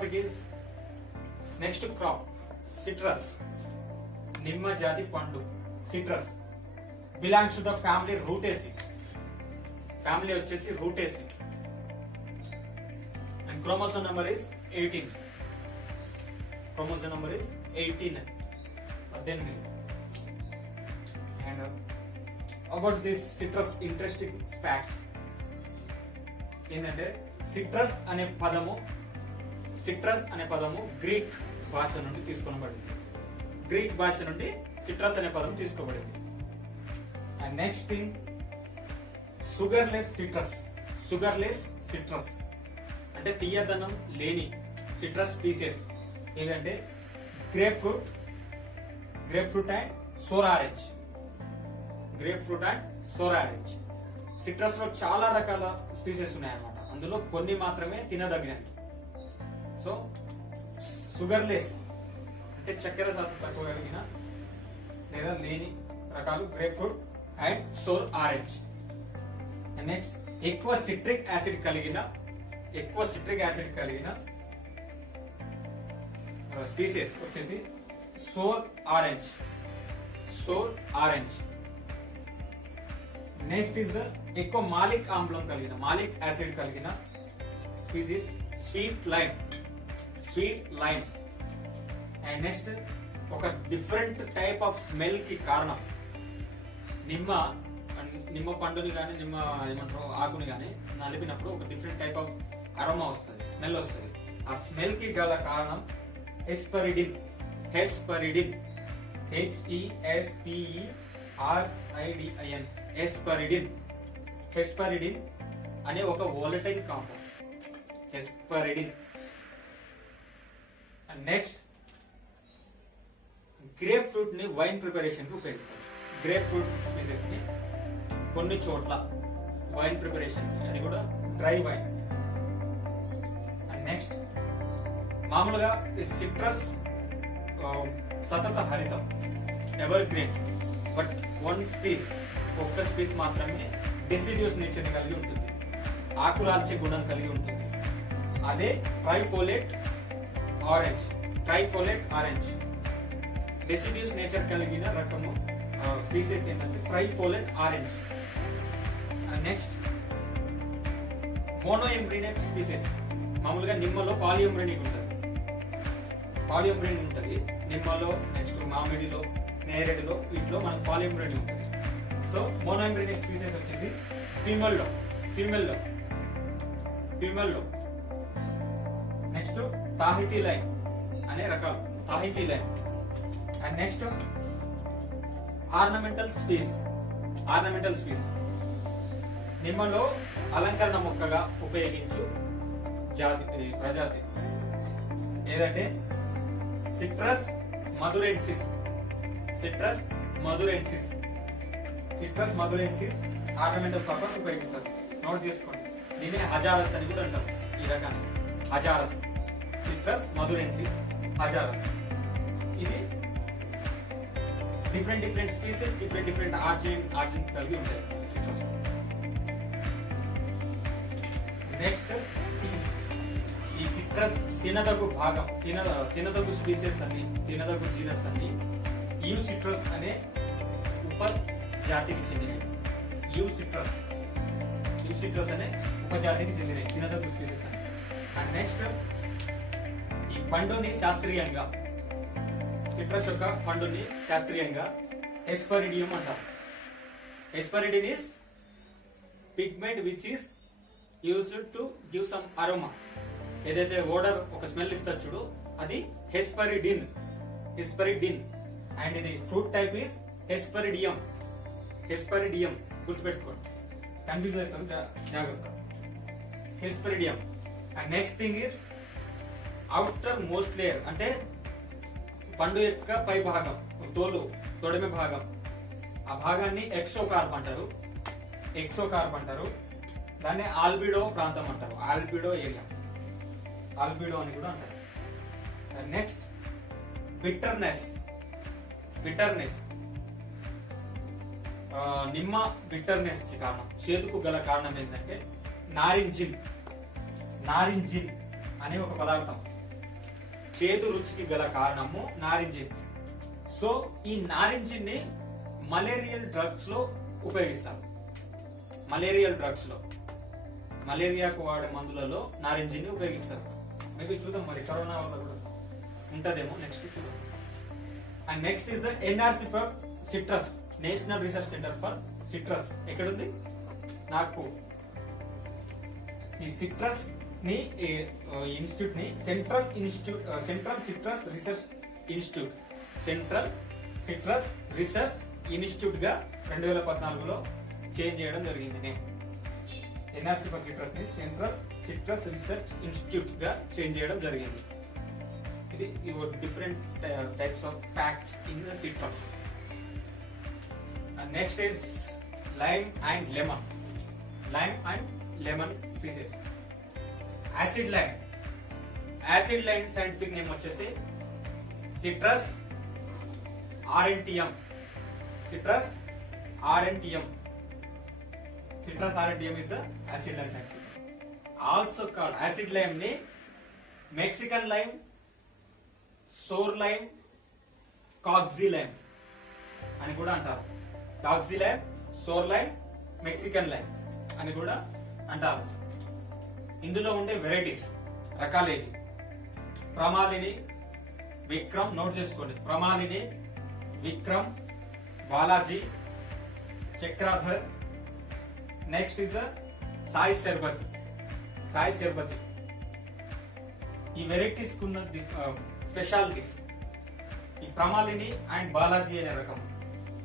topic is next crop, citrus. Nimma jati pandu, citrus. Belongs to the family Rutaceae. Family వచ్చేసి Rutaceae. And chromosome number is 18. Chromosome number is 18. And about this citrus interesting facts. ఏంటంటే citrus అనే పదము Greek భాష నుండి తీసుకోబడింది. Greek భాష నుండి citrus అనే పదం తీసుకోబడింది. And next thing, sugarless citrus అంటే తీయదనం లేని సిట్రస్ స్పీసెస్ ఏంటంటే grapefruit and sour orange. Citrus లో చాలా రకాల స్పీసెస్ ఉన్నాయన్నమాట. అందులో కొన్ని మాత్రమే తినదగినవి. సో షుగర్లెస్ అంటే చక్కెర శాతం తక్కువ కలిగిన లేదా లేని రకాలు grapefruit and sour orange. Next, ఎక్కువ సిట్రిక్ యాసిడ్ కలిగిన స్పీసెస్ వచ్చేసి సోర్ ఆరెంజ్. నెక్స్ట్ ఇస్ ఎక్కువ మాలిక్ యాసిడ్ కలిగిన species sweet lime. And next, ఒక డిఫరెంట్ టైప్ ఆఫ్ స్మెల్ కి కారణం నిమ్మ పండుని కానీ ఏమంటారు ఆకుని కానీ నలిపినప్పుడు ఒక డిఫరెంట్ టైప్ ఆఫ్ అరోమా వస్తుంది, స్మెల్ వస్తుంది. ఆ స్మెల్ కి గల కారణం హెస్పరిడిన్. HESPERIDIN హెస్పరిడిన్ అనే ఒక volatile compound. Hesperidin. Next, grapefruit ని వైన్ ప్రిపరేషన్ కి ఉపయోగిస్తారు. గ్రేప్ ఫ్రూట్ స్పీసెస్ ని కొన్ని చోట్ల వైన్ ప్రిపరేషన్ కి, అది కూడా డ్రై వైన్. అండ్ నెక్స్ట్, మామూలుగా సిట్రస్ సతత హరితం, ఎవర్ గ్రీన్. బట్ ఒక్క స్పీస్ మాత్రమే డెసిడ్యూస్ నేచర్ కలిగి ఉంటుంది, ఆకురాల్చే గుణం కలిగి ఉంటుంది. అదే ట్రైఫోలేట్ ఆరెంజ్. డెసిడ్యూస్ నేచర్ కలిగిన రకము స్పీసెస్ ఏంటంటే trifoliate orange. Next, monoembryonate species. మామూలుగా నిమ్మలో పాలిఎంబ్రినిక్ ఉంటుంది. నిమ్మలో, నెక్స్ట్ మామిడిలో, నేరేడులో, వీటిలో మనకు పాలిఎంబ్రిని ఉంటుంది. సో మోనోఎంబ్రినిక్ స్పీసెస్ వచ్చేసి ఫీమేల్లో. నెక్స్ట్, తాహితీ లైమ్ అనే రకాలు. And next, ornamental species. నిమ్మలో అలంకరణ మొక్కగా ఉపయోగించు ప్రజాతి ఏదంటే సిట్రస్ మధురెన్సిస్. ఆర్నమెంటల్ పర్పస్ ఉపయోగిస్తారు. నోట్ చేసుకోండి. దీన్ని హజారస్ అని కూడా అంటారు. ఈ రకాన్ని హజారస్, సిట్రస్ మధురెన్సిస్, హజారస్. ఇది డిఫరెంట్ స్పీసెస్, డిఫరెంట్ ఆర్జిన్స్ కలిగి ఉంటాయి సిట్రస్. నెక్స్ట్, ఈ సిట్రస్ తినదగు స్పీసెస్ అన్ని, తినదగు జీనస్ అన్ని యూ సిట్రస్ అనే ఉపజాతికి చెందినవి. యూ సిట్రస్ అనే ఉపజాతికి చెందినవి తినదగు స్పీసెస్ అని. అండ్ నెక్స్ట్, ఈ పండుని శాస్త్రీయంగా, సిట్రస్ యొక్క పండుని శాస్త్రీయంగా హెస్పరిడియం అంటారు. Hesperidin is pigment which is used to give some aroma. ఏదైతే ఓడర్ ఒక స్మెల్ ఇస్తారు చూడు, అది హెస్పరిడిన్. అండ్ ఇది ఫ్రూట్ టైప్ ఇస్ హెస్పరిడియం. గుర్తుపెట్టుకోండి, కన్ఫ్యూజ్ అవుతాం, జాగ్రత్త. Hesperidium. And next thing is outer most layer, అంటే పండు యొక్క పై భాగం, తొడిమె భాగం. ఆ భాగాన్ని ఎక్సోకార్ప్ అంటారు. దాన్ని ఆల్బిడో ప్రాంతం అంటారు. ఆల్బిడో ఏరియా, ఆల్బిడో అని కూడా అంటారు. Next, bitterness. నిమ్మ బిట్టర్నెస్ కి కారణం, చేదుకు గల కారణం ఏంటంటే నారింజిన్ అనే ఒక పదార్థం. చేదు రుచికి గల కారణము నారింజ. సో ఈ నారింజని మలేరియల్ డ్రగ్స్ లో ఉపయోగిస్తారు. మలేరియల్ డ్రగ్స్ లో, మలేరియాకు వాడే మందులలో నారింజని ఉపయోగిస్తారు. మేబీ చూద్దాం, మరి కరోనా వల్ల కూడా ఉంటదేమో. నెక్స్ట్ చూద్దాం. And next is the NRC for citrus, national research centre for citrus. ఎక్కడుంది? నాగ్పూర్. ఈ సిట్రస్ ని ఇన్స్టిట్యూట్ ని central citrus research institute, central citrus research institute గా 2014లో చేంజ్ చేయడం జరిగింది. నేను ఎన్ఆర్సి ఫర్ సిట్రస్ ని సెంట్రల్ సిట్రస్ రీసెర్చ్ ఇన్స్టిట్యూట్ గా చేంజ్ చేయడం జరిగింది. ఇది your different types of facts in citrus. Next is lime and lemon. Lime and lemon species. Acid lime. Acid lime scientific name వచ్చేసి citrus aurantium. Citrus aurantium. Citrus aurantium is the acid lime scientific. Also called acid lime ni Mexican lime, sour lime, coxy lime అని కూడా అంటారు. coxy lime, sour lime, Mexican lime అని కూడా అంటారు. ఇందులో ఉండే varieties రకాలేవి? ప్రమాలిని, విక్రమ్, నోట్ చేసుకోండి. Pramalini, Vikram, Balaji, Chakradhar. Next is the Sai Sharbati. Sai Sharbati. ఈ వెరైటీస్ కున్న స్పెషాలిటీస్. ఈ ప్రమాలిని అండ్ బాలాజీ అనే రకం,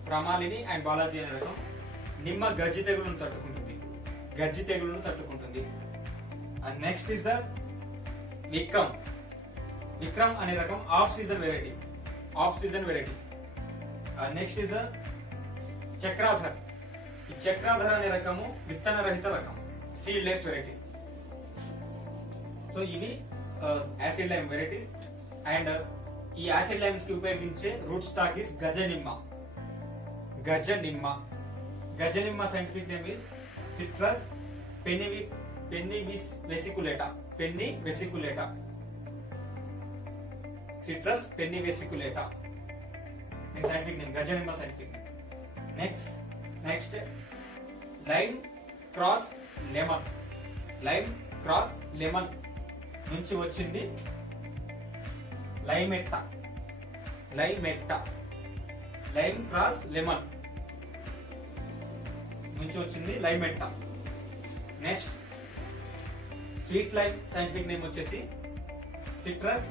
ప్రమాలిని అండ్ బాలాజీ అనే రకం నిమ్మ గజ్జి తెగులను తట్టుకుంటుంది. గజ్జి తెగులను తట్టుకుంటుంది. And next is the Vikram. Vikram అనే రకం off season variety. Off season variety. Next is the Chakradhar. ఈ చక్రాధర్ అనే రకము విత్తన రహిత రకం, సీడ్లెస్ వెరైటీ. సో ఇవి యాసిడ్ లైమ్ వెరైటీస్. అండ్ ఈ యాసిడ్ లైమ్స్ కి ఉపయోగించే రూట్ స్టాక్ ఇస్ గజనిమ్మ. గజనిమ్మ. గజనిమ్మ scientific name is citrus pennivesiculata. Pennivesiculata. Citrus pennivesiculata scientific name. గజనిమ్మ scientific name. Next lime cross lemon. Lime cross lemon నుంచి వచ్చింది లైమెట్టా. లైమెట్టా. లైమ్ క్రాస్ లెమన్ నుంచి వచ్చింది limetta. Next sweet lime scientific name వచ్చేసి citrus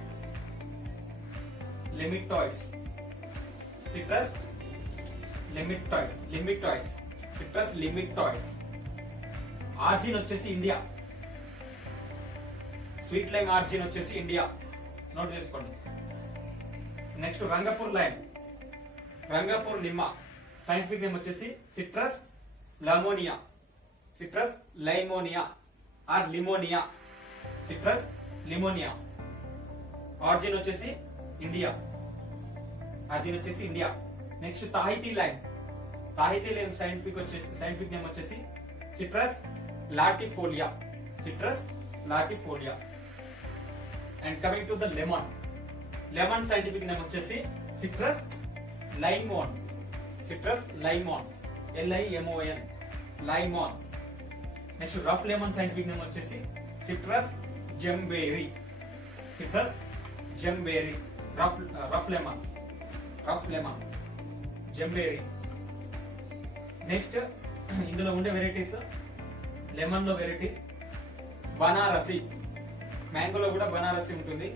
limettoides. Citrus limettoides. Limettoides. Citrus limettoides. Origin వచ్చేసి India. Sweet lime origin వచ్చేసి India. Note చేసుకోండి. Next Rangpur lime. Rangpur నిమ్మ scientific name వచ్చేసి citrus limonia. Citrus limonia or limonia. Citrus limonia. Origin వచ్చేసి India. Origin వచ్చేసి India. Next Tahiti lime. Tahiti lime scientific name వచ్చేసి citrus latifolia. Citrus latifolia. And coming to the lemon. Lemon scientific name వచ్చేసి citrus limon. Citrus limon. LIMON. Limon. Next rough lemon scientific name వచ్చేసి citrus jambhiri. Citrus jambhiri. Rough lemon. Rough lemon. Jambhiri. Next ఇందులో ఉండే varieties, lemon లో varieties Banarasi. మ్యాంగోలో కూడా బనారసి ఉంటుంది.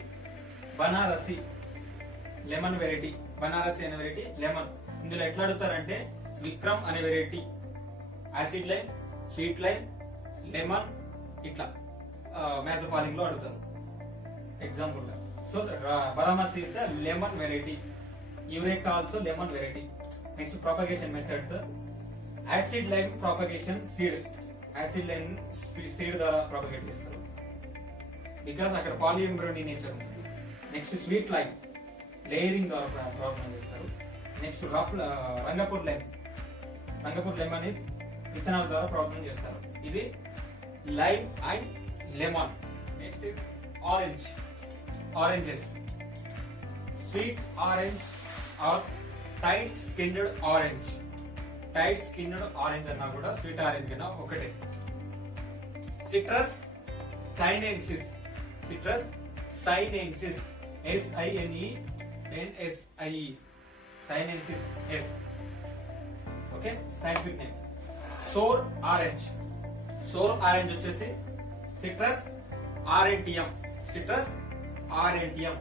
Banarasi lemon variety. Banarasi అనే variety lemon. ఇందులో ఎట్లా అడుగుతారంటే విక్రమ్ అనే variety, acid lime, sweet lime, lemon, ఇట్లా మ్యాథ్ ఫాలింగ్ లో అడుగుతారు ఎగ్జాంపుల్ గా. So Banarasi is the lemon variety. Eureka also lemon variety. Next propagation methods. Acid lime propagation seeds. Acid lime seed ద్వారా propagate చేస్తారు because అక్కడ పాలిఎంబ్రోనీ నేచర్ ఉంటుంది. Next sweet lime layering ద్వారా propagate చేస్తారు. Next Rangpur lime. Rangpur lemon is విత్తనాల ద్వారా propagate చేస్తారు. ఇది lime and lemon. Next is orange. Oranges. Sweet orange or tight skinned orange. Tight skinned orange అన్నా కూడా స్వీట్ ఆరెంజ్ కన్నా ఒకటే. Citrus sinensis. Citrus sinensis. SINENSIE. Sinensis S. Okay, scientific name. Sour orange. Sour orange వచ్చేసి citrus aurantium. Citrus aurantium.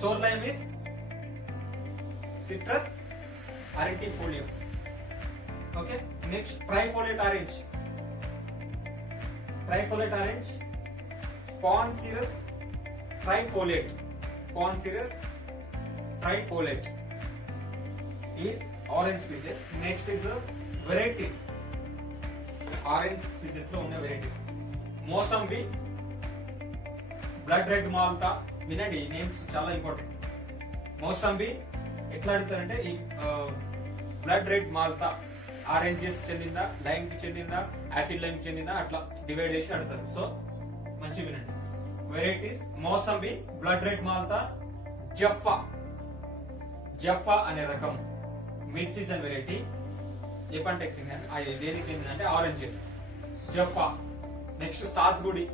Sour lime is citrus aurantifolia. Okay, next trifoliate orange. Trifoliate orange poncirus trifoliate. Poncirus trifoliate. ఈ orange species. Next is the varieties. Orange species లో ఉన్న varieties. Mosambi, blood red Malta. వినండి, names చాలా important. Mosambi ఎట్లా అడుగుతారంటే ఈ blood red Malta oranges చెందిందా, lime కి చెందిందా, యాసిడ్ లైమ్ చెందిందా, అట్లా డివైడ్ చేసి అడుగుతారు. సో మంచి వినండి. Varieties mosambi, blood red Malta, Jaffa. Jaffa అనే రకం మిడ్ సీజన్ వెరైటీ. ఏ పంటకి చెందింది, దేనికి చెందిందంటే oranges. Jaffa. Next Sathgudi.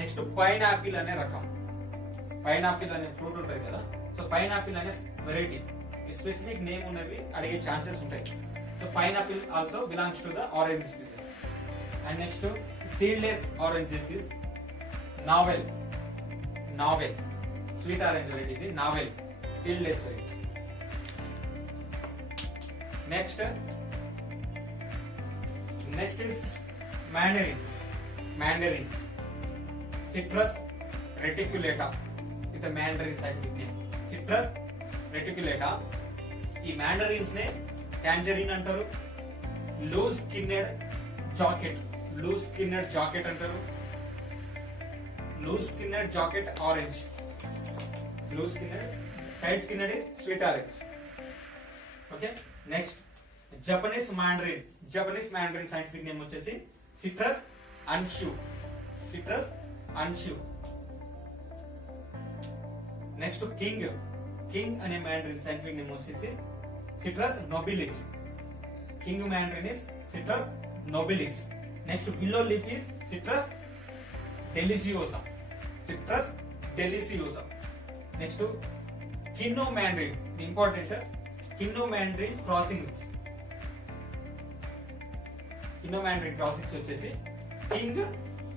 Next pineapple అనే రకం. పైనాపిల్ అనే ఫ్రూట్ ఉంటుంది కదా, సో పైనాపిల్ అనే వెరైటీ. స్పెసిఫిక్ నేమ్ ఉన్నవి అడిగే ఛాన్సెస్ ఉంటాయి. So pineapple also belongs to the orange species. And next seedless oranges is navel. Navel sweet orange variety ఇది. Navel seedless variety. Next is mandarins. Mandarins. Citrus reticulata with a mandarin scientific name. Citrus reticulata. ఈ mandarins నే tangerine అంటారు. Loose skinned jacket. Loose skinned jacket అంటారు. Loose skinned jacket orange. Loose skinned. Tight skinned is sweet orange. Okay, next Japanese mandarin. Japanese mandarin scientific name వచ్చేసి citrus unshiu. Citrus unshiu. Next king. King అనే mandarin scientific name వచ్చేసి citrus nobilis. King mandarin is citrus nobilis. Next willow leaf is citrus deliciosa. Citrus deliciosa. Next Kinnow mandarin. Important, Kinnow mandarin crossings. Kinnow mandarin crossings వచ్చేసి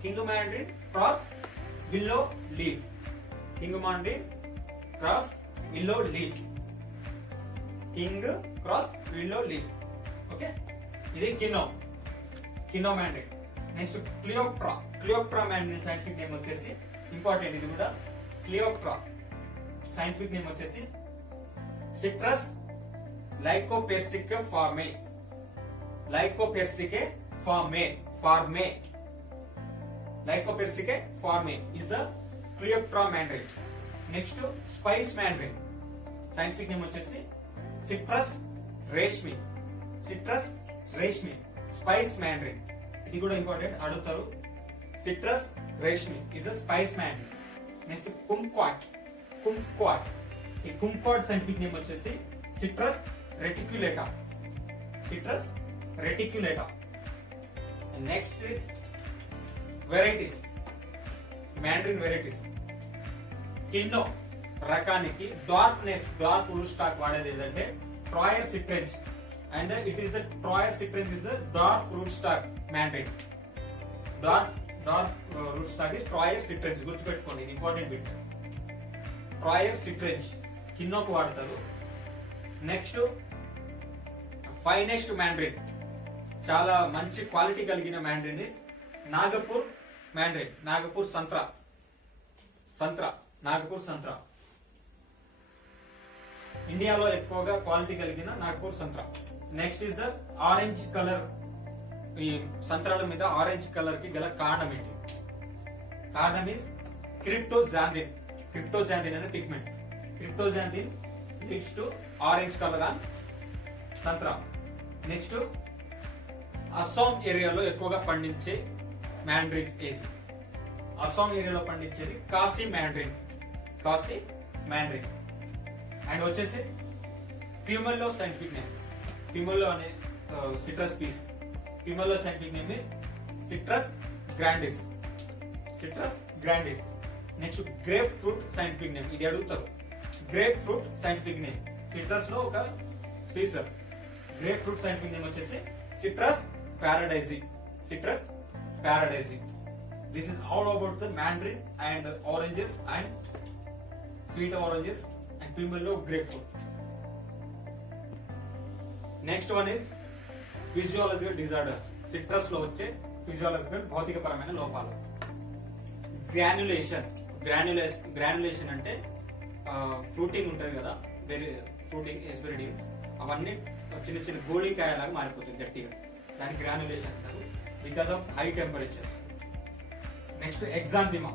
king mandarin cross willow leaf. King mandarin cross willow leaf. King cross willow leaf. Okay, ఇది Kinnow mandarin. Next Cleopatra. Cleopatra mandarin scientific name వచ్చేసి important, ఇది కూడా Cleopatra scientific name వచ్చేసి citrus lycopersicae forme. Lycopersicum farme. Lycopersicum farme is the Cleopatra mandarin. Next to spice mandarin. Scientific name వచ్చేసి Citrus reshmi. Citrus reshmi. Spice mandarin. ఇది కూడా important, అడుగుతారు. Citrus reshmi is the spice mandarin. Next kumquat. Kumquat. ఈ kumquat scientific name వచ్చేసి Citrus reticulata. Citrus reticulata. And next is varieties. Mandarin varieties. కిన్నో రకానికి dark fruit stock వాడేది ఏంటంటే Troyer citrange. And it is the Troyer citrange is the dark fruit stock mandarin. Dark fruit stock is Troyer citrange. గుర్తుపెట్టుకోండి, ఇది important bit. ట్రాయర్ సిట్రెంజ్ కిన్నోకు వాడతారు. Next finest Mandarin, చాలా మంచి quality కలిగిన mandarin is Nagpur mandarin. Nagpur సంత్రా. నాగపూర్ సంత్రా ఇండియాలో ఎక్కువగా క్వాలిటీ కలిగిన నాగపూర్ సంత్రా. Next is the orange colour. ఈ సంత్రాల మీద ఆరెంజ్ కలర్ కి గల కారణం ఏంటి? కారణం ఇస్ క్రిప్టోజాంథిన్. క్రిప్టోజాంథిన్ అనే pigment. Cryptoxanthin leads to orange colour on santra. Next Assam ఏరియాలో ఎక్కువగా పండించే మ్యాండరిన్ ఏది? అస్సాం ఏరియాలో పండించేది Khasi mandarin. Khasi mandarin. And వచ్చేసి ప్యూమల్లో సైంటిఫిక్ నేమ్, ప్యూమల్లో అనే citrus piece, pummelo scientific name is citrus grandis, citrus grandis. Next grapefruit scientific name, ఇది అడుగుతారు. Grapefruit scientific name, citrus లో ఒక species. Grapefruit scientific name వచ్చేసి citrus paradisi, citrus paradisi. This is all about the mandarin and oranges and sweet oranges and Pumelo grapefruit. Next one is physiological disorders. Citrus లో వచ్చే physiological భౌతికపరమైన లోపాలు. Granulation అంటే fruiting ఉంటుంది కదా, fruiting ఎస్పెరిడియం, అవన్నీ చిన్న చిన్న గోళీకాయలాగా మారిపోతుంది గట్టిగా, దానికి గ్రాన్యులేషన్ అంటారు because of high temperatures. Next exanthema.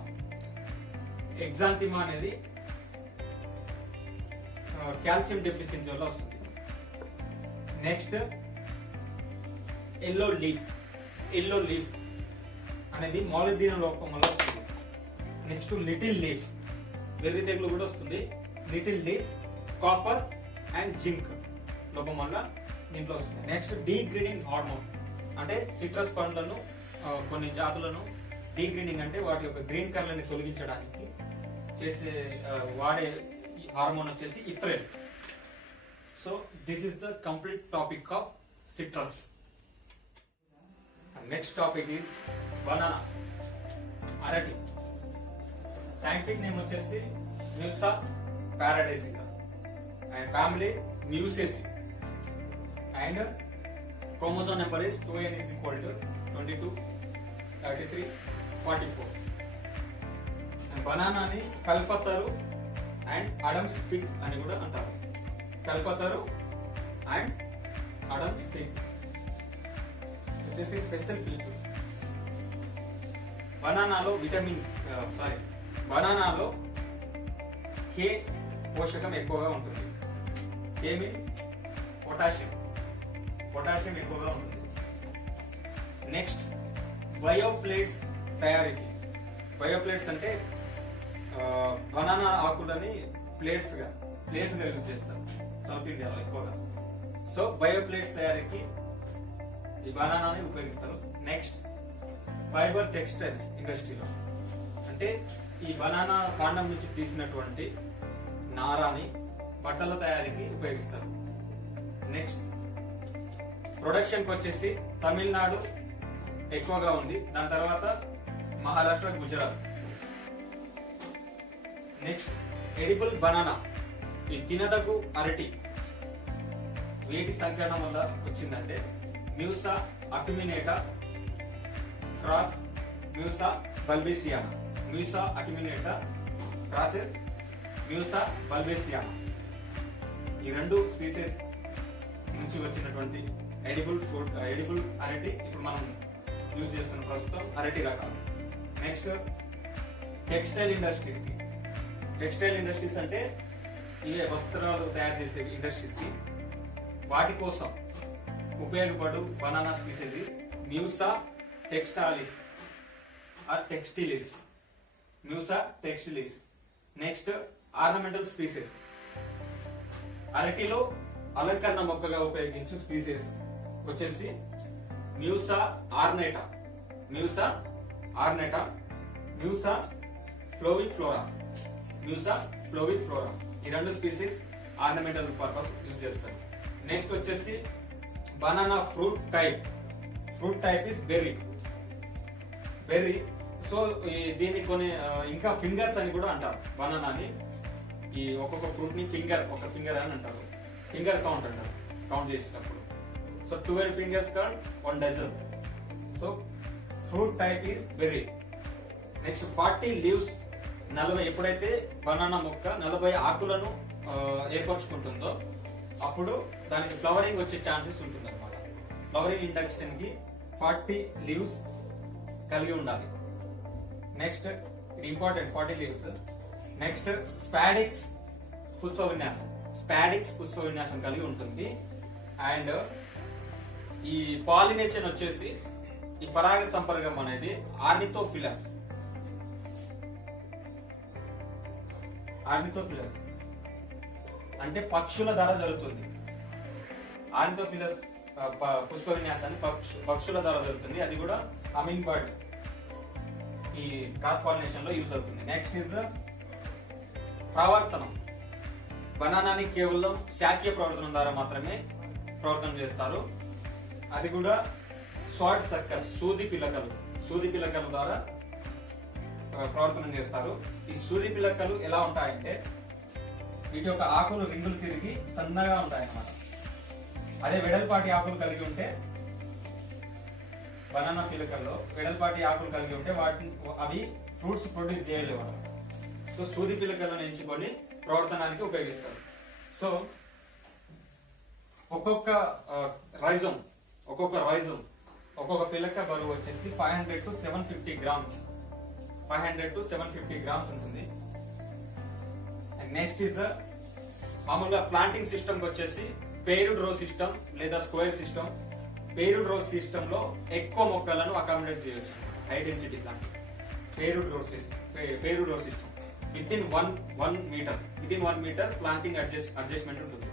Exanthema అనేది కాల్షియం డెఫిషియన్సీ వల్ల వస్తుంది. నెక్స్ట్ ఎల్లో లీఫ్ అనేది మాలిబ్డినం లోపం వల్ల వస్తుంది. నెక్స్ట్ లిటిల్ లీఫ్, వెర్రి తెగులు కూడా వస్తుంది. Little leaf copper and zinc లోపం వల్ల దీంట్లో వస్తుంది. నెక్స్ట్ డీగ్రీనింగ్ హార్మోన్ అంటే సిట్రస్ పండ్లను కొన్ని జాతులను డీగ్రీనింగ్ అంటే వాటి యొక్క గ్రీన్ కలర్ ని తొలగించడానికి చేసే వాడే హార్మోన్ వచ్చేసి ethrel. So this is the complete topic of citrus. Next topic is banana, అరటి. సైంటిఫిక్ నేమ్ వచ్చేసి Musa paradisiaca and family Musaceae and chromosome number is 2n is equal to 22, 33, 44. And బనానాని Kalpataru and Adam's fig అని కూడా అంటారు. Kalpataru and Adam's fig వచ్చేసి special features. బనానాలో బనానాలో K పోషకం ఎక్కువగా ఉంటుంది. కే మీన్స్ పొటాషియం ఎక్కువగా ఉంటుంది. నెక్స్ట్ బయోప్లేట్స్ తయారీకి. బయోప్లేట్స్ అంటే బనానా ఆకులని ప్లేట్స్ గా యూజ్ చేస్తారు సౌత్ ఇండియాలో ఎక్కువగా. సో బయోప్లేట్స్ తయారీకి ఈ బనానాని ఉపయోగిస్తారు. నెక్స్ట్ ఫైబర్ టెక్స్టైల్స్ ఇండస్ట్రీలో అంటే ఈ బనానా కాండం నుంచి తీసినటువంటి నారాని బట్టల తయారీకి ఉపయోగిస్తారు. నెక్స్ట్ ప్రొడక్షన్ కి వచ్చేసి తమిళనాడు ఎక్కువగా ఉంది, దాని తర్వాత Maharashtra, Gujarat. Next edible banana, ఈ తినదగు అరటి. వేటి సంకలనం వల్ల వచ్చిందంటే మ్యూసా అక్యుమినేటా క్రాస్ మ్యూసా బల్బేసియానా. మ్యూసా అక్యుమినేటా క్రాసెస్ మ్యూసా బల్బేసియానా, ఈ రెండు స్పీసెస్ నుంచి వచ్చినటువంటి ఎడిబుల్ అరటి ఇప్పుడు మనం యూజ్ చేస్తున్న ప్రస్తుతం అరటి రకాలు. నెక్స్ట్ టెక్స్టైల్ ఇండస్ట్రీస్ అంటే ఇవే వస్త్రాలు తయారు చేసే ఇండస్ట్రీస్ కి వాటి కోసం ఉపయోగపడు banana species Musa textalis or textilis. Musa textilis. Next ornamental species, అరటిలో అలంకరణ మొక్కగా ఉపయోగించు స్పీసెస్ వచ్చేసి మ్యూసా ఆర్నేటా, మ్యూసా ఫ్లోవిఫ్లోరా. ఈ రెండు స్పీసీస్ ఆర్నమెంటల్ పర్పస్ యూజ్ చేస్తారు. నెక్స్ట్ వచ్చేసి banana fruit type is berry. So దీన్ని కొన్ని ఇంకా ఫింగర్స్ అని కూడా అంటారు బనానాని. ఈ ఒక్కొక్క ఫ్రూట్ ని ఒక ఫింగర్ అని అంటారు. ఫింగర్ కౌంట్ అంటారు కౌంట్ చేసేటప్పుడు. So 12 fingers called 1 dozen. So fruit type is berry. Next 40 leaves, 40 ఎప్పుడైతే బనానా మొక్క 40 ఆకులను ఏర్పరచుకుంటుందో అప్పుడు దానికి ఫ్లవరింగ్ వచ్చే ఛాన్సెస్ ఉంటుంది అనమాట. ఫ్లవరింగ్ ఇండక్షన్ కి 40 లీవ్స్ కలిగి ఉండాలి. నెక్స్ట్ ఇది important 40 leaves. Next spadix Pushpa విన్యాసం కలిగి ఉంటుంది. అండ్ ఈ పాలినేషన్ వచ్చేసి ఈ పరాగ సంపర్కం అనేది ఆర్నిథోఫిలస్. అంటే పక్షుల ద్వారా జరుగుతుంది. ఆర్థోపిలస్ పుష్ప విన్యాసాన్ని పక్షుల ద్వారా జరుగుతుంది. అది కూడా హమ్మింగ్ బర్డ్ ఈ క్రాస్ పాలినేషన్ లో యూజ్ అవుతుంది. నెక్స్ట్ ఇస్ ద ప్రవర్తనం. బనానాని కేవలం శాఖీయ ప్రవర్తనం ద్వారా మాత్రమే ప్రవర్తన చేస్తారు. అది కూడా స్వాడ్ సర్కస్ సూది పిలకల ద్వారా ప్రవర్తన చేస్తారు. ఈ సూది పిలకలు ఎలా ఉంటాయంటే వీటి యొక్క ఆకులు రింగులు తిరిగి సన్నగా ఉంటాయన్నమాట. అదే వెడల్పాటి ఆకులు కలిగి ఉంటే బనానా పిలకల్లో వెడల్పాటి ఆకులు కలిగి ఉంటే అవి ఫ్రూట్స్ ప్రొడ్యూస్ చేయలేవు. సో సూది పిలకలను ఎంచుకొని ప్రవర్తనానికి ఉపయోగిస్తారు. సో ఒక్కొక్క రైజోమ్ ఒక్కొక్క పిలక బరువు వచ్చేసి 500 to 750 గ్రామ్స్ 500 to 750 గ్రామ్స్ ఉంటుంది. నెక్స్ట్ ఇస్ మామూలుగా ప్లాంటింగ్ సిస్టమ్ వచ్చేసి పెయిర్డ్ రో సిస్టమ్ లేదా square system. Paired row system లో ఎక్కువ మొక్కలను అకామిడేట్ చేయొచ్చు. High density planting paired row system within 1 metre planting adjustment ఉంటుంది.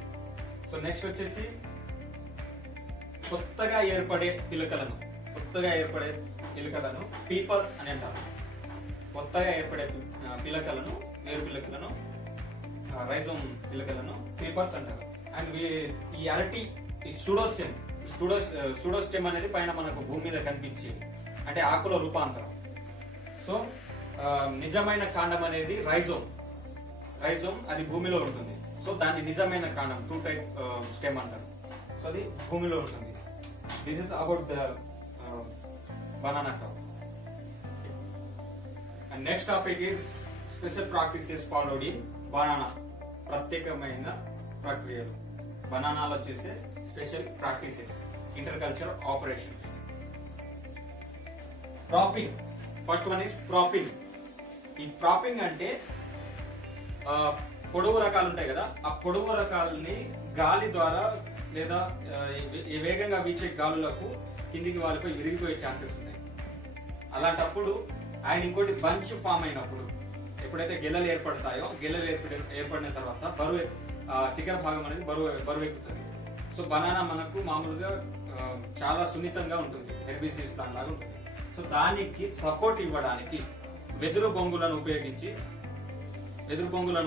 సో నెక్స్ట్ వచ్చేసి కొత్తగా ఏర్పడే పిలకలను పీపల్స్ అని అంటారు. కొత్తగా ఏర్పడే వేరు పిలకలను రైజోమ్ పిలకలను పీపల్స్ అంటారు. అండ్ ఈ అరటి ఈ సూడోస్టెమ్ అనేది పైన మనకు భూమి మీద కనిపించి అంటే ఆకుల రూపాంతరం. సో నిజమైన కాండం అనేది రైజోమ్ అది భూమిలో ఉంటుంది. సో దాన్ని నిజమైన కాండం ట్రూ టైప్ స్టెమ్ అంటారు. సో అది భూమిలో ఉంటుంది. This is about the banana crop. And next topic is special practices followed in banana. ప్రత్యేకమైన ప్రక్రియలు బనానాలో చేసే special practices inter culture operations. Propping. First one is propping. ఈ ప్రాపింగ్ అంటే పొడవు రకాలు ఉంటాయి కదా, ఆ పొడవు రకాలని గాలి ద్వారా లేదా వేగంగా వీచే గాలులకు కిందికి వారిపై విరిగిపోయే ఛాన్సెస్ ఉన్నాయి. అలాంటప్పుడు ఆయన ఇంకోటి బంచ్ ఫామ్ అయినప్పుడు ఎప్పుడైతే గెలలు ఏర్పడతాయో ఏర్పడిన తర్వాత బరువు శిఖర భాగం అనేది బరువు ఎక్కుతుంది. సో బనానా మనకు మామూలుగా చాలా సున్నితంగా ఉంటుంది, హెర్బిసిస్ ప్లాంట్ లాగా ఉంటుంది. సో దానికి సపోర్ట్ ఇవ్వడానికి వెదురు బొంగులను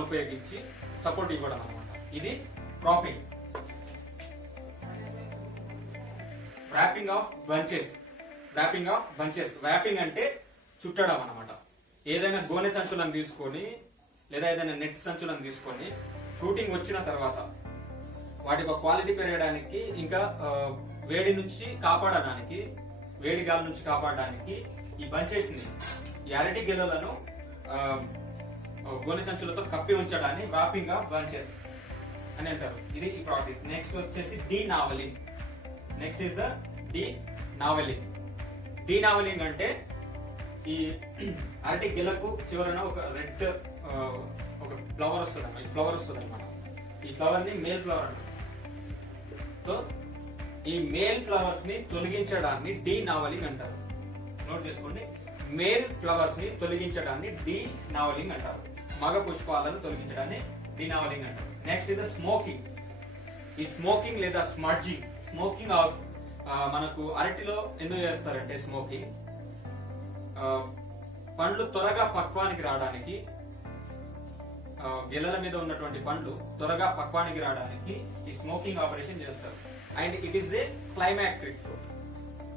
ఉపయోగించి సపోర్ట్ ఇవ్వడం అన్నమాట. ఇది propping. Wrapping of bunches. Wrapping అంటే చుట్టడం అన్నమాట. ఏదైనా గోనె సంచులను తీసుకొని లేదా ఏదైనా నెట్ సంచులను తీసుకొని ఫ్రూటింగ్ వచ్చిన తర్వాత వాటి యొక్క క్వాలిటీ పెరగడానికి ఇంకా వేడి గాలి నుంచి కాపాడడానికి ఈ బంచెస్ ని ఈ అరటి గెలలను గోనె సంచులతో కప్పి ఉంచడాన్ని వ్రాపింగ్ ఆఫ్ బంచెస్ అని అంటారు. ఇది ఈ ప్రాక్టీస్. నెక్స్ట్ వచ్చేసి డీనావలింగ్. నెక్స్ట్ ఇస్ ద డీనావలింగ్ అంటే ఈ అరటి గెలకు చివరన ఒక రెడ్ ఒక ఫ్లవర్ వస్తుంది అన్నమాట. ఈ ఫ్లవర్ ని మేల్ ఫ్లవర్ అంటారు. సో ఈ మేల్ ఫ్లవర్స్ ని తొలగించడాన్ని డీనావలింగ్ అంటారు. నోట్ చేసుకోండి, మేల్ ఫ్లవర్స్ ని తొలగించడాన్ని డీనావలింగ్ అంటారు. మగ పుష్పాలను తొలగించడాన్ని డీనావలింగ్ అంటారు. Next is smoking. ఈ స్మోకింగ్ లేదా స్మోకింగ్ మనకు అరటిలో ఎందుకు చేస్తారంటే స్మోకింగ్ పండ్లు త్వరగా పక్వానికి రావడానికి, గెలల మీద ఉన్నటువంటి పండ్లు త్వరగా పక్వానికి రావడానికి ఈ స్మోకింగ్ ఆపరేషన్ చేస్తారు. And it is a climacteric fruit.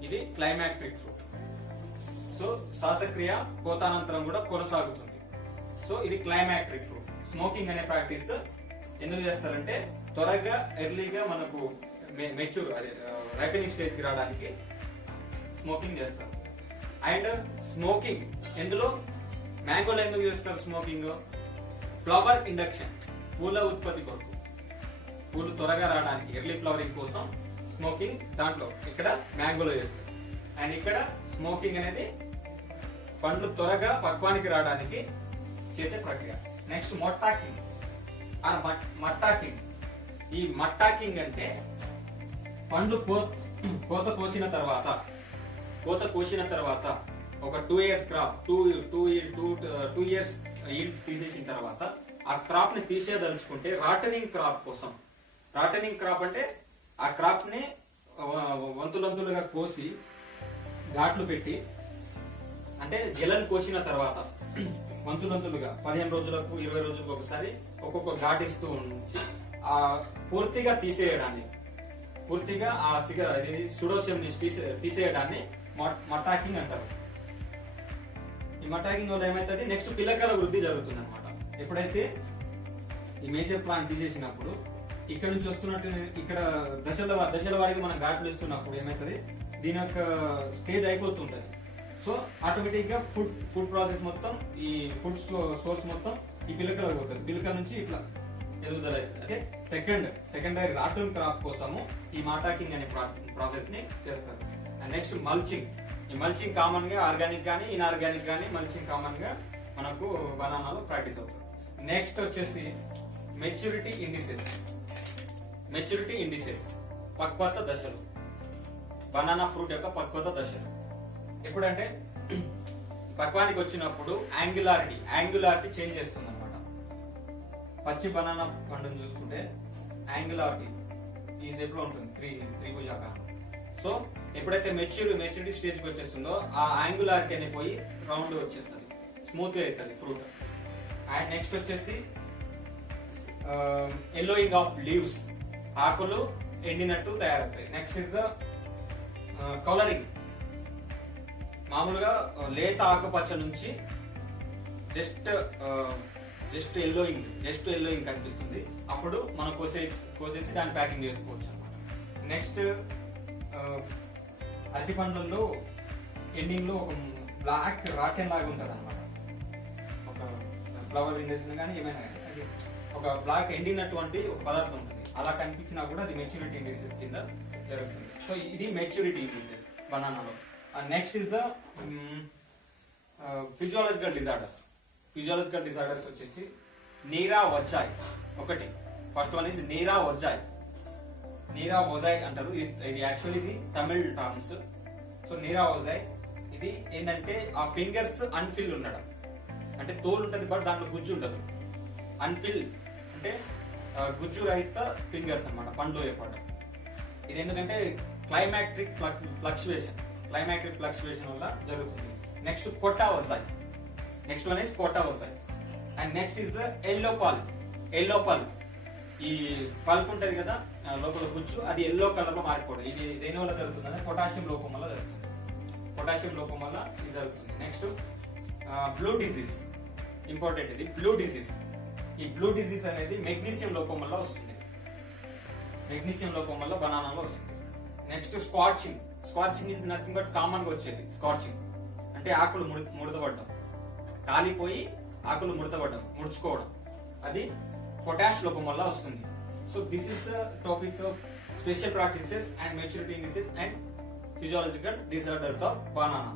ఇది క్లైమాక్టిక్ ఫ్రూట్. సో శ్వాసక్రియ కోతానంతరం కూడా కొనసాగుతుంది. సో ఇది క్లైమాక్టిక్ ఫ్రూట్. స్మోకింగ్ అనే ప్రాక్టీస్ ఎందుకు చేస్తారంటే త్వరగా ఎర్లీగా మనకు మెచ్యూర్ రైపెనింగ్ స్టేజ్ కి రావడానికి స్మోకింగ్ చేస్తారు. అండ్ స్మోకింగ్ ఎందులో మ్యాంగోలో ఎందుకు చేస్తారు స్మోకింగ్? ఫ్లవర్ ఇండక్షన్, పూల ఉత్పత్తి కొరకు, పూలు త్వరగా రావడానికి ఎర్లీ ఫ్లవరింగ్ కోసం స్మోకింగ్ దాంట్లో ఇక్కడ మ్యాంగోలో చేస్తారు. అండ్ ఇక్కడ స్మోకింగ్ అనేది పండ్లు త్వరగా పక్వానికి రావడానికి చేసే ప్రక్రియ. Next mattocking or mattocking. ఈ మట్టాకింగ్ అంటే పండ్లు కోత కోసిన తర్వాత ఒక 2 years క్రాప్ 2 years ఈల్డ్ తీసేసిన తర్వాత ఆ క్రాప్ ని తీసేయదలుచుకుంటే రాటనింగ్ క్రాప్ కోసం, రాటనింగ్ క్రాప్ అంటే ఆ క్రాప్ ని వంతులంతులుగా కోసి ఘాట్లు పెట్టి, అంటే గెలను కోసిన తర్వాత వంతులంతులుగా 15 రోజులకు 20 రోజులకు ఒకసారి ఒక్కొక్క ఘాటిస్తూ ఉంచి ఆ పూర్తిగా తీసేయడాన్ని, పూర్తిగా ఆ సుడోసియం ని తీసేయడాన్ని మటాకింగ్ అంటారు. ఈ మటాకింగ్ వల్ల ఏమైతుంది, నెక్స్ట్ పిల్లకల వృద్ధి జరుగుతుంది అనమాట. ఎప్పుడైతే ఈ మేజర్ ప్లాంట్ తీసేసినప్పుడు ఇక్కడ నుంచి వస్తున్నట్టు ఇక్కడ దశల వారికి మనం ఘాట్లు ఇస్తున్నప్పుడు ఏమైతుంది, దీని యొక్క స్టేజ్ అయిపోతుంటది. సో ఆటోమేటిక్ గా ఫుడ్ ప్రాసెస్ మొత్తం, ఈ ఫుడ్ సోర్స్ మొత్తం ఈ పిల్లకలకు పోతుంది. పిల్లకల నుంచి ఇట్లా ఎదుగుదల. అదే సెకండరీ రాటన్ క్రాప్ కోసము ఈ మాటాకింగ్ అనే ప్రాసెస్ ని చేస్తారు. And next mulching. ఈ మల్చింగ్ కామన్ గా ఆర్గానిక్ గానీ ఇన్ఆర్గానిక్ గానీ మల్చింగ్ కామన్ గా మనకు బనానాలో ప్రాక్టీస్ అవుతుంది. నెక్స్ట్ వచ్చేసి మెచ్యూరిటీ ఇండిసెస్, పక్వత దశలు, బనానా ఫ్రూట్ యొక్క పక్వత దశలు. ఎప్పుడంటే పక్వానికి వచ్చినప్పుడు యాంగులారిటీ చేంజ్ చేస్తుంది అనమాట. పచ్చి బనానా పండును చూసుకుంటే యాంగులారిటీ ఈ షేప్ లో ఉంటుంది, త్రిభుజాకారం. సో ఎప్పుడైతే మెచ్యూరిటీ స్టేజ్ కి వచ్చేస్తుందో ఆ యాంగులారిటీ అనేది పోయి రౌండ్ వచ్చేస్తుంది, స్మూత్ గా అవుతుంది ఫ్రూట్. అండ్ నెక్స్ట్ వచ్చేసి ఎల్లోయింగ్ ఆఫ్ లీవ్స్, ఆకులు ఎండినట్టు తయారవుతాయి. Next is the colouring. మామూలుగా లేత ఆకుపచ్చ నుంచి జస్ట్ ఎల్లోయింగ్ కనిపిస్తుంది. అప్పుడు మనం కోసేసి దాన్ని ప్యాకింగ్ చేసుకోవచ్చు అనమాట. నెక్స్ట్ అరటి పండ్లలో ఎండింగ్ లో ఒక బ్లాక్ రాటెన్ లాగా ఉంటది అనమాట. ఒక ఫ్లవర్ ఇండస్ట్రీ కానీ ఏమైనా కానీ అది ఒక బ్లాక్ ఎండినటువంటి ఒక పదార్థం ఉంటుంది. అలా కనిపించినా కూడా అది మెచ్యూరిటీ ఇండిసెస్ కింద జరుగుతుంది. సో ఇది మెచ్యూరిటీ ఇండిసెస్ బనానాలో. Next is the physiological disorders వచ్చేసి నీరా వజాయ్ ఒకటి. ఫస్ట్ వన్ ఇస్ నీరా వజాయ్ అంటారు. ఇది యాక్చువల్లీ ఇది తమిళ్ టర్మ్స్. సో నీరా వజాయ్ ఇది ఏంటంటే ఆ ఫింగర్స్ అన్ఫిల్ ఉండడం, అంటే తోలు ఉంటది బట్ దాంట్లో గుజ్జు ఉండదు. అన్ఫిల్ అంటే గుజ్జు రహిత ఫింగర్స్ అన్నమాట, పండ్లు ఏర్పడడం. ఇది ఎందుకంటే క్లైమాక్టిక్ ఫ్లక్చువేషన్ వల్ల జరుగుతుంది. Next Kotta Vazhai, next one is Kotta Vazhai. And next is the yellow pulp. ఈ పల్ప్ ఉంటది కదా లోపల గుజ్జు, అది ఎల్లో కలర్ లో మారిపోవడం. ఇది దేని వల్ల జరుగుతుంది అంటే పొటాషియం లోపం వల్ల ఇది జరుగుతుంది. నెక్స్ట్ బ్లూ డిసీజ్, ఇంపార్టెంట్ ఇది బ్లూ డిసీజ్. ఈ బ్లూ డిసీజ్ అనేది మెగ్నీషియం లోపం వల్ల వస్తుంది, బనానాలో వస్తుంది. Next scorching is nothing but common గా వచ్చేది. స్కార్చింగ్ అంటే ఆకులు ముడతపడడం, కాలిపోయి ఆకులు ముడుచుకోవడం, అది పొటాష్ లోపం వల్ల వస్తుంది. So this is the topics of special practices and maturity indices and physiological disorders of banana.